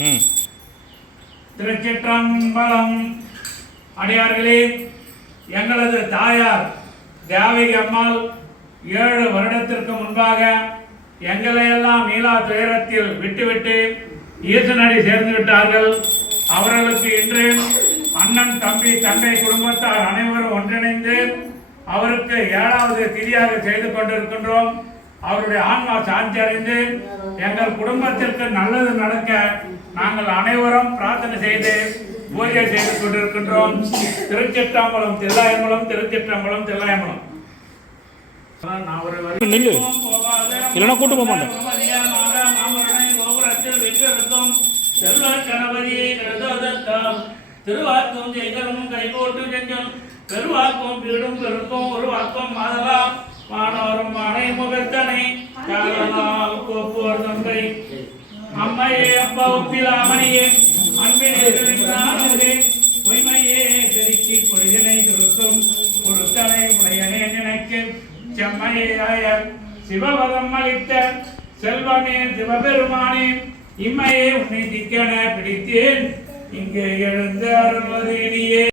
ம். திருச்சிற்றம்பலம் அடியார்களே எங்களது தாயார் தேவகி அம்மாள் ஏழு வருடத்திற்கு முன்பாக எங்களையெல்லாம் மீளா துயரத்தில் விட்டுவிட்டு ஈசனடி சேர்ந்து விட்டார்கள். அவர்களுக்கு இன்று அண்ணன் தம்பி தங்கை குடும்பத்தார் அனைவரும் ஒன்றிணைந்து அவருக்கு ஏழாவது திதியாக செய்து கொண்டிருக்கின்றோம். அவருடைய ஆன்மா சாந்தி அடைந்து எங்கள் குடும்பத்திற்கு நல்லது நடக்க நாங்கள் அனைவரும் பிரார்த்தனை செய்து பூஜை செய்து கொண்டிருக்கின்றோம் திருச்சிற்றம்பலம் தில்லாயம்பலம் திருச்சிற்றம்பலம் தில்லாயம்பலம் நான் ஒரு நில்லு. இல்லைன்னா கூட்டு போக மாட்டேன். செல்வ கணபதியை திருவாக்கும் கைகோட்டு செஞ்சோம் பெருவாக்கும் வீடும் பெருக்கும் உருவாக்கும் மாதலாம் மாணவரும் மானை முகத்தனை கோப்புவர் அம்மையே அப்பா ஒப்பிலாமணியே அன்பினே பொய்மையே பெருக்கி பொய்தனை திருத்தும் பொருத்தனை உடையனே நினைக்கு. செம்மையாய சிவபதம் அளித்த செல்வமே சிவபெருமானே இம்மையே உன்னை திக்கென பிடித்தேன். இங்கே எழுந்த அருள்வது இனியே